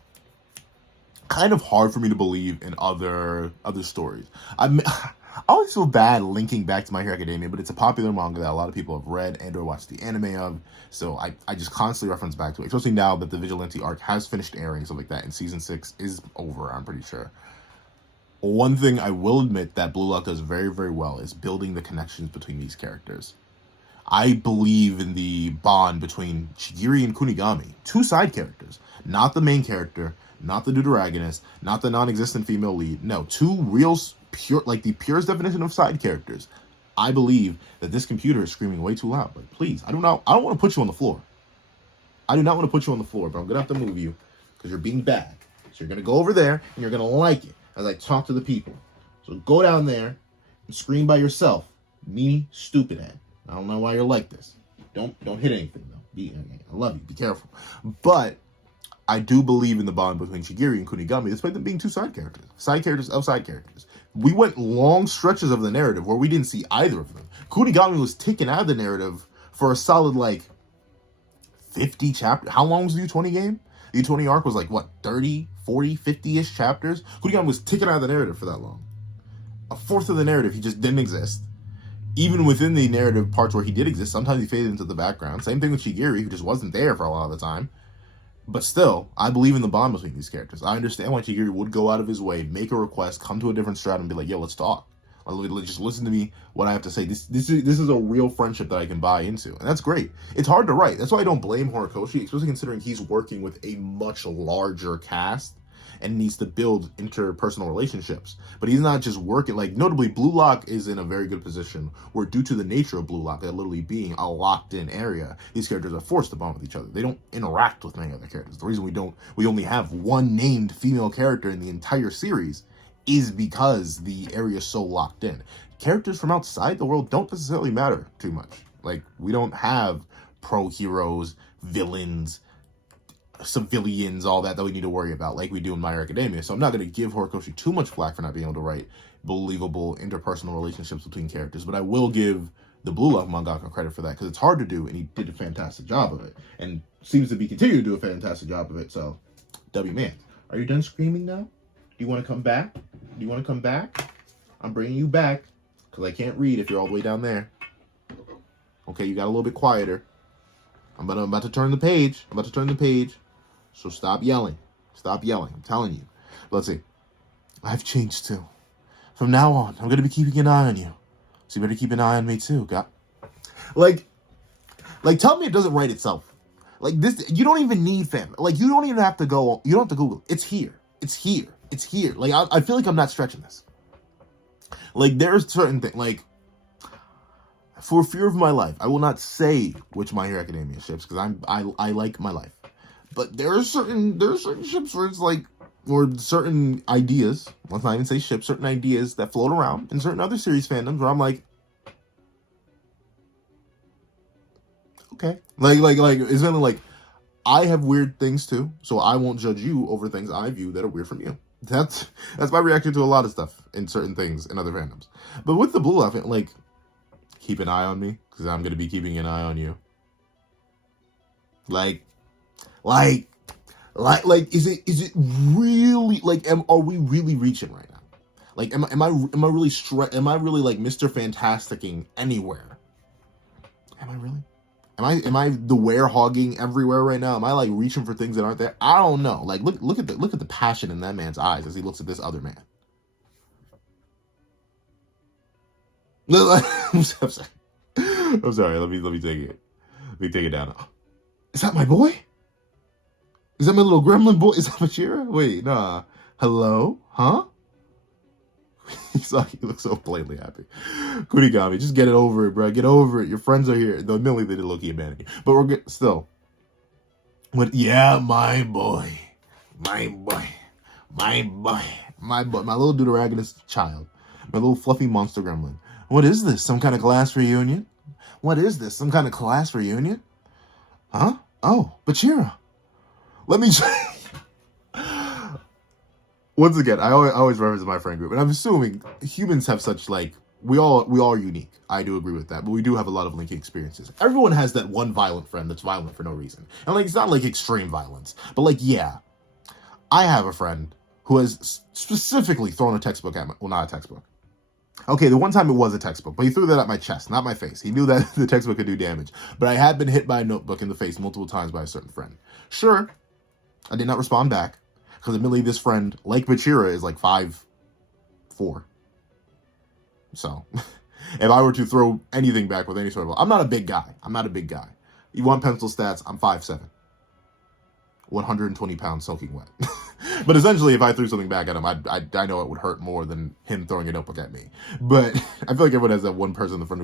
kind of hard for me to believe in other stories. I always feel bad linking back to My Hero Academia, but it's a popular manga that a lot of people have read and or watched the anime of, so I just constantly reference back to it, especially now that the Vigilante arc has finished airing, stuff like that, and Season 6 is over, I'm pretty sure. One thing I will admit that Blue Lock does very, very well is building the connections between these characters. I believe in the bond between Chigiri and Kunigami, two side characters, not the main character, not the deuteragonist, not the non-existent female lead. No, two real pure, like the purest definition of side characters. I believe that this computer is screaming way too loud. Like, please, I don't want to put you on the floor. I do not want to put you on the floor, but I'm gonna have to move you because you're being bad. So you're gonna go over there and you're gonna like it as I talk to the people. So go down there and scream by yourself. Me, stupid ass. I don't know why you're like this. Don't hit anything though. I love you. Be careful. But I do believe in the bond between Chigiri and Kunigami, despite them being two side characters of side characters. We went long stretches of the narrative where we didn't see either of them. Kunigami was taken out of the narrative for a solid 50 chapters. How long was the U20 game? The U20 arc was 30, 40, 50-ish chapters. Kunigami was taken out of the narrative for that long. A fourth of the narrative, he just didn't exist. Even within the narrative parts where he did exist, sometimes he faded into the background. Same thing with Chigiri, who just wasn't there for a lot of the time. But still, I believe in the bond between these characters. I understand why Chigiri would go out of his way, make a request, come to a different stratum, and be like, yo, let's talk. Just listen to me, what I have to say. This is a real friendship that I can buy into. And that's great. It's hard to write. That's why I don't blame Horikoshi, especially considering he's working with a much larger cast and needs to build interpersonal relationships. But he's not just working, notably, Blue Lock is in a very good position where, due to the nature of Blue Lock, that literally being a locked-in area, these characters are forced to bond with each other. They don't interact with many other characters. The reason we only have one named female character in the entire series is because the area is so locked in. Characters from outside the world don't necessarily matter too much. We don't have pro-heroes, villains, civilians, all that we need to worry about like we do in My Hero Academia. So I'm not going to give Horikoshi too much flack for not being able to write believable interpersonal relationships between characters, but I will give the Blue Lock mangaka credit for that because it's hard to do, and he did a fantastic job of it, and seems to be continuing to do a fantastic job of it. So, W man, are you done screaming now? Do you want to come back? I'm bringing you back because I can't read if you're all the way down there. Okay, you got a little bit quieter. I'm about to turn the page. So stop yelling. I'm telling you. Let's see. I've changed too. From now on, I'm going to be keeping an eye on you. So you better keep an eye on me too, God. Tell me it doesn't write itself. This, you don't even need fan. You don't even have to go. You don't have to Google. It's here. I feel like I'm not stretching this. There's certain things. For fear of my life, I will not say which My Hero Academia ships because I like my life. But there are certain ships where it's or certain ideas. Let's not even say ships. Certain ideas that float around in certain other series fandoms where I'm like, okay, it's been I have weird things too, so I won't judge you over things I view that are weird from you. That's my reaction to a lot of stuff in certain things in other fandoms. But with the Blue Lock, keep an eye on me because I'm gonna be keeping an eye on you. Is it really are we really reaching right now? Am I really Mr. Fantasticing anywhere? Am I really? Am I the were hogging everywhere right now? Am I like reaching for things that aren't there? I don't know. Like look at the passion in that man's eyes as he looks at this other man. I'm sorry. I'm sorry. Let me take it. Let me take it down. Is that my boy? Is that my little gremlin boy? Is that Bachira? Wait, nah. Hello? Huh? He's like, he looks so blatantly happy. Kunigami, just get it over it, bro. Get over it. Your friends are here. Though admittedly they did low-key abandon you. But we're good still. But yeah, my boy. My boy. My boy. My boy. My little deuteragonist child. My little fluffy monster gremlin. What is this? Some kind of class reunion? What is this? Some kind of class reunion? Huh? Oh, Bachira. Let me once again, I always reference my friend group, and I'm assuming humans have such like we all are unique. I do agree with that, but we do have a lot of linking experiences. Everyone has that one violent friend that's violent for no reason, and like it's not like extreme violence, but like yeah, I have a friend who has specifically thrown a textbook at me. Well, not a textbook. Okay, the one time it was a textbook, but he threw that at my chest, not my face. He knew that the textbook could do damage, but I had been hit by a notebook in the face multiple times by a certain friend. Sure, I did not respond back. Because admittedly, this friend, like Bachira, is like 5'4". So, if I were to throw anything back with any sort of... I'm not a big guy. You want pencil stats, I'm 5'7". 120 pounds soaking wet. But essentially, if I threw something back at him, I know it would hurt more than him throwing a notebook at me. But I feel like everyone has that one person in the front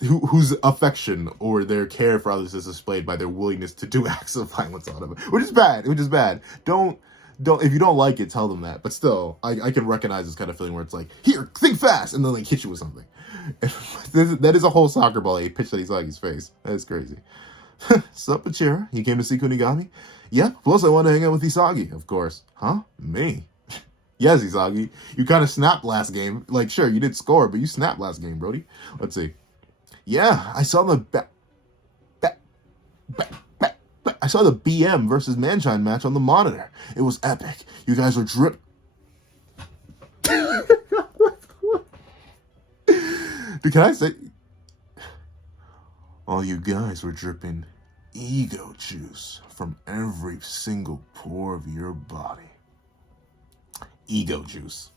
whose affection or their care for others is displayed by their willingness to do acts of violence on them, which is bad. Don't if you don't like it, tell them that. But still, I can recognize this kind of feeling where it's like, here, think fast, and then like hit you with something. That is a whole soccer ball he pitched at Isagi's face. That is crazy. Sup, Bachira? You came to see Kunigami? Yeah, plus I want to hang out with Isagi, of course. Huh? Me? Yes, Isagi. You kind of snapped last game. Like, sure, you did score, but you snapped last game, Brody. Let's see. Yeah, I saw the I saw the BM versus Manshine match on the monitor. It was epic. You guys were Dude, can I say... All you guys were dripping ego juice from every single pore of your body. Ego juice.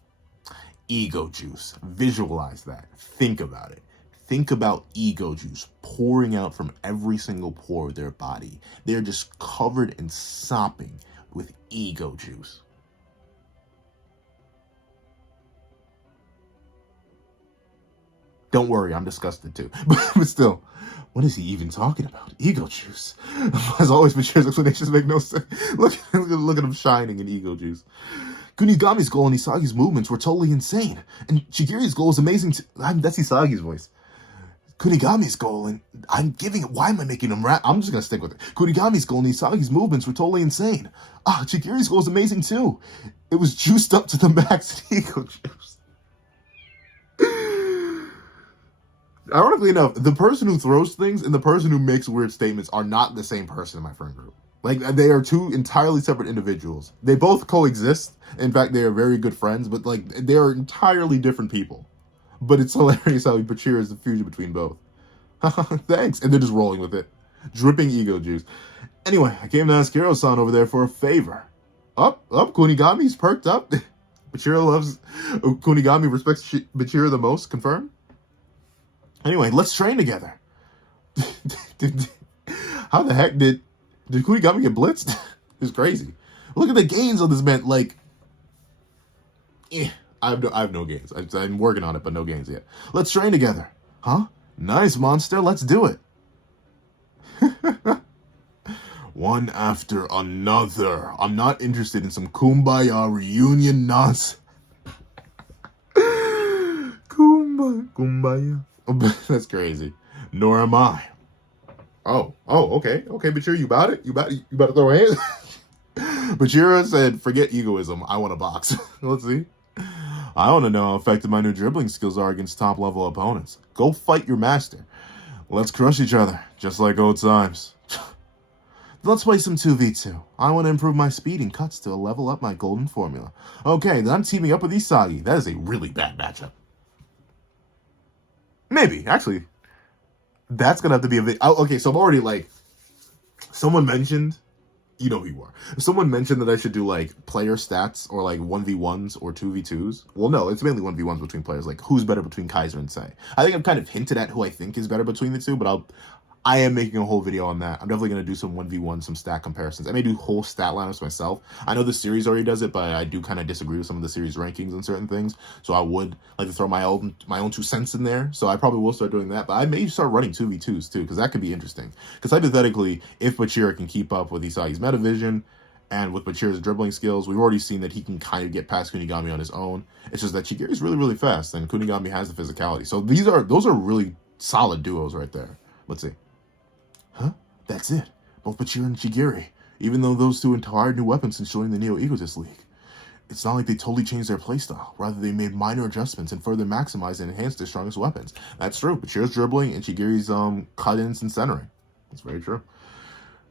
Ego juice. Visualize that. Think about it. Think about ego juice pouring out from every single pore of their body. They're just covered and sopping with ego juice. Don't worry, I'm disgusted too. But still, what is he even talking about? Ego juice. As always, Bachira's explanations make no sense. Look at him shining in ego juice. Kunigami's goal and Isagi's movements were totally insane. And Chigiri's goal is amazing too. That's Isagi's voice. Kunigami's goal, and I'm giving it. Why am I making him rap? I'm just gonna stick with it. Kunigami's goal and Isagi's movements were totally insane. Chigiri's goal is amazing too. It was juiced up to the max in ego juice. Ironically enough, the person who throws things and the person who makes weird statements are not the same person in my friend group. Like, they are two entirely separate individuals. They both coexist. In fact, they are very good friends, but like, they are entirely different people. But it's hilarious how Bachira is the fusion between both. Thanks. And they're just rolling with it. Dripping ego juice. Anyway, I came to ask Hiro-san over there for a favor. Up, Kunigami's perked up. Bachira loves... Kunigami respects Bachira the most, confirmed? Anyway, let's train together. How the heck did Kunigami get blitzed? It's crazy. Look at the gains on this man. Like, I have no gains. I'm working on it, but no gains yet. Let's train together. Huh? Nice, monster. Let's do it. One after another. I'm not interested in some kumbaya reunion nonsense. Kumbaya. That's crazy. Nor am I. Oh, okay, Bachira, you about it? You about to throw hands? Bachira said, forget egoism, I want a box. Let's see. I want to know how effective my new dribbling skills are against top-level opponents. Go fight your master. Let's crush each other, just like old times. Let's play some 2v2. I want to improve my speed and cuts to level up my golden formula. Okay, then I'm teaming up with Isagi. That is a really bad matchup. Maybe, actually. That's gonna have to be a bit. Oh, okay, so I'm already like, someone mentioned, you know who you are. Someone mentioned that I should do like player stats or like 1v1s or 2v2s. Well, no, it's mainly 1v1s between players. Like who's better between Kaiser and Sei. I think I've kind of hinted at who I think is better between the two, but I am making a whole video on that. I'm definitely going to do some 1v1, some stat comparisons. I may do whole stat lineups myself. I know the series already does it, but I do kind of disagree with some of the series rankings and certain things. So I would like to throw my own 2 cents in there. So I probably will start doing that. But I may start running 2v2s too, because that could be interesting. Because hypothetically, if Bachira can keep up with Isagi's metavision and with Bachira's dribbling skills, we've already seen that he can kind of get past Kunigami on his own. It's just that Chigiri is really, really fast, and Kunigami has the physicality. So those are really solid duos right there. Let's see. Huh? That's it. Both Bachira and Chigiri. Even though those two acquired new weapons since joining the Neo-Egotist League. It's not like they totally changed their playstyle. Rather, they made minor adjustments and further maximized and enhanced their strongest weapons. That's true. Bachira's dribbling and Chigiri's cut-ins and centering. That's very true.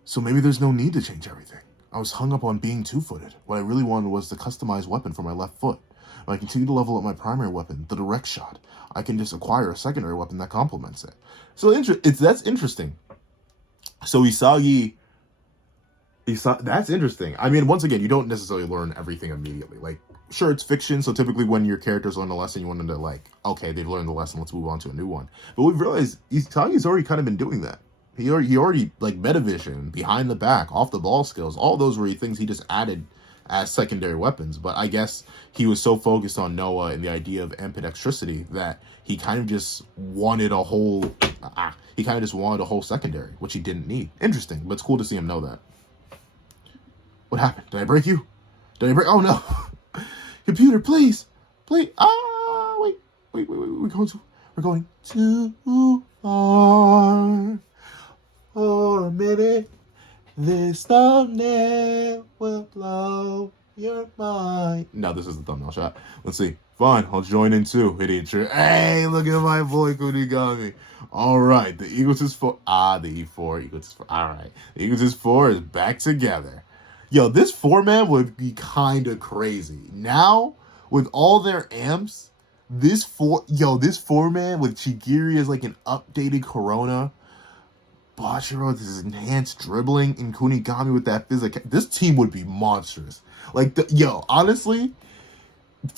So maybe there's no need to change everything. I was hung up on being two-footed. What I really wanted was the customized weapon for my left foot. When I continue to level up my primary weapon, the direct shot, I can just acquire a secondary weapon that complements it. So that's interesting. So Isagi, that's interesting. I mean, once again, you don't necessarily learn everything immediately. Like, sure, it's fiction, so typically when your characters learn a lesson, you want them to like, okay, they've learned the lesson, let's move on to a new one. But we've realized Isagi's already kind of been doing that. He already like metavision, behind the back, off the ball skills, all those were things he just added as secondary weapons. But I guess he was so focused on Noah and the idea of ambidexterity that he kind of just wanted a whole secondary, which he didn't need. Interesting, but it's cool to see him know that. What happened? Did I break you? Oh no. Computer, please. Wait. We're going too far. For a minute, this thumbnail will blow your mind. No, this is the thumbnail shot. Let's see. Fine, I'll join in too, idiot. Hey, look at my boy Kunigami. All right, the Egotist 4. The E4 Egotist 4. All right, the Egotist 4 is back together. Yo, this 4-man would be kind of crazy. Now, with all their amps, this 4-man with Chigiri as like an updated Corona, Bachira with his enhanced dribbling, and Kunigami with that physical. This team would be monstrous. Like, honestly,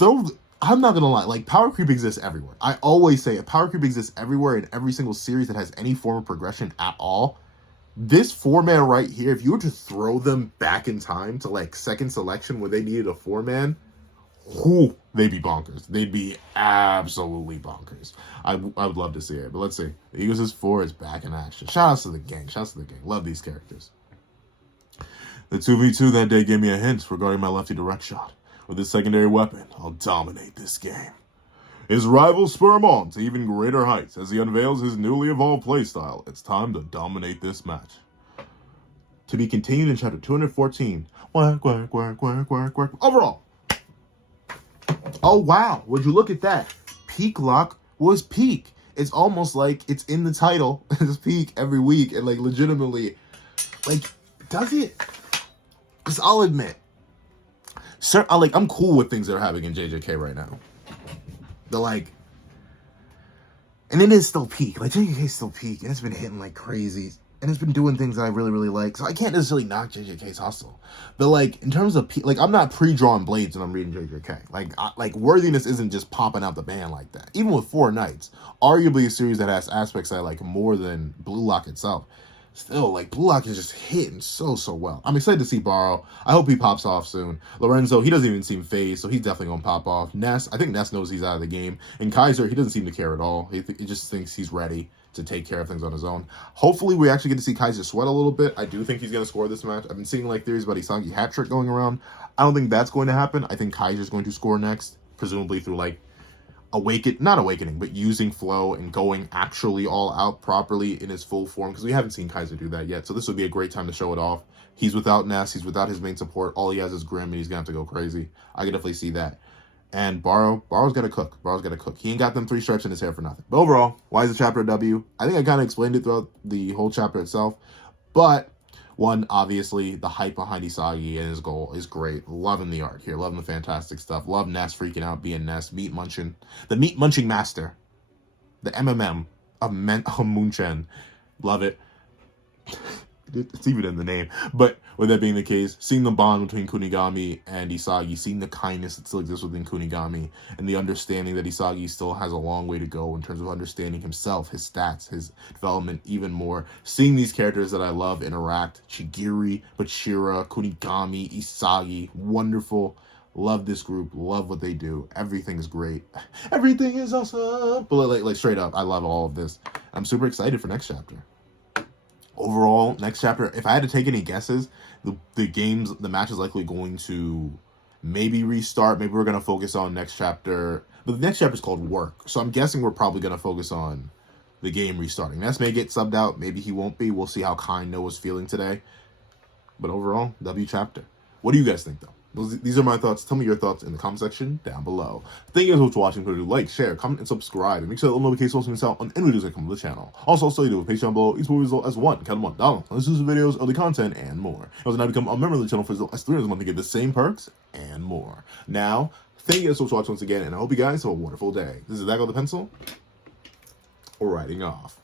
I'm not gonna lie. Like, power creep exists everywhere. I always say it. Power creep exists everywhere in every single series that has any form of progression at all. This 4-man right here, if you were to throw them back in time to like second selection where they needed a 4-man, they'd be bonkers. They'd be absolutely bonkers. I would love to see it. But let's see. The Egotist 4 is back in action. Shout outs to the gang. Love these characters. The 2v2 that day gave me a hint regarding my lefty direct shot. With his secondary weapon, I'll dominate this game. His rivals spur him on to even greater heights as he unveils his newly evolved playstyle. It's time to dominate this match. To be continued in chapter 214. Overall. Oh, wow. Would you look at that? Peak Lock was peak. It's almost like it's in the title. It's peak every week. And, like, legitimately, like, does it? Because I'll admit, I'm cool with things that are happening in JJK right now. They're like, and it is still peak. Like, JJK is still peak. And it's been hitting like crazy. And it's been doing things that I really, really like. So I can't necessarily knock JJK's hustle. But, like, in terms of, like, I'm not pre-drawing blades when I'm reading JJK. Like, Worthiness isn't just popping out the band like that. Even with Four Knights, arguably a series that has aspects I like more than Blue Lock itself. Still, like, Blue Lock is just hitting so well. I'm excited to see Barrow. I hope he pops off soon. Lorenzo, he doesn't even seem phased, so he's definitely going to pop off. Ness, I think Ness knows he's out of the game. And Kaiser, he doesn't seem to care at all. He just thinks he's ready to take care of things on his own. Hopefully, we actually get to see Kaiser sweat a little bit. I do think he's going to score this match. I've been seeing, like, theories about Isagi hat trick going around. I don't think that's going to happen. I think Kaiser's going to score next, presumably through, like, not awakening, but using flow and going actually all out properly in his full form, because we haven't seen Kaiser do that yet. So this would be a great time to show it off. He's without Ness, he's without his main support. All he has is Grim, and he's gonna have to go crazy. I can definitely see that. And Barrow's gotta cook. He ain't got them 3 stripes in his hair for nothing. But overall, why is the chapter a W? I think I kind of explained it throughout the whole chapter itself. But one, obviously, the hype behind Isagi and his goal is great. Loving the art here. Loving the fantastic stuff. Love Ness freaking out, being Ness. Meat munching. The meat munching master. The MMM. a Munchen. Love it. It's even in the name. But with that being the case, seeing the bond between Kunigami and Isagi, seeing the kindness that still exists within Kunigami, and the understanding that Isagi still has a long way to go in terms of understanding himself, his stats, his development even more. Seeing these characters that I love interact, Chigiri, Bachira, Kunigami, Isagi, wonderful. Love this group. Love what they do. Everything's great. Everything is awesome. But like straight up, I love all of this. I'm super excited for next chapter. Overall, next chapter, if I had to take any guesses, the match is likely going to maybe restart. Maybe we're going to focus on next chapter. But the next chapter is called Work. So I'm guessing we're probably going to focus on the game restarting. Ness may get subbed out. Maybe he won't be. We'll see how kind Noah's feeling today. But overall, W chapter. What do you guys think, though? These are my thoughts. Tell me your thoughts in the comment section down below. Thank you guys so much for watching. Please do like, share, comment, and subscribe. And make sure that notifications miss out on any videos that come to the channel. Also, I'll tell you to Patreon below. Each movie as one. Count them $1. Exclusive videos, early content, and more. Also, now become a member of the channel for as $3 a month to get the same perks and more. Now, thank you guys so much for watching once again, and I hope you guys have a wonderful day. This is Isagi the Pencil, writing off.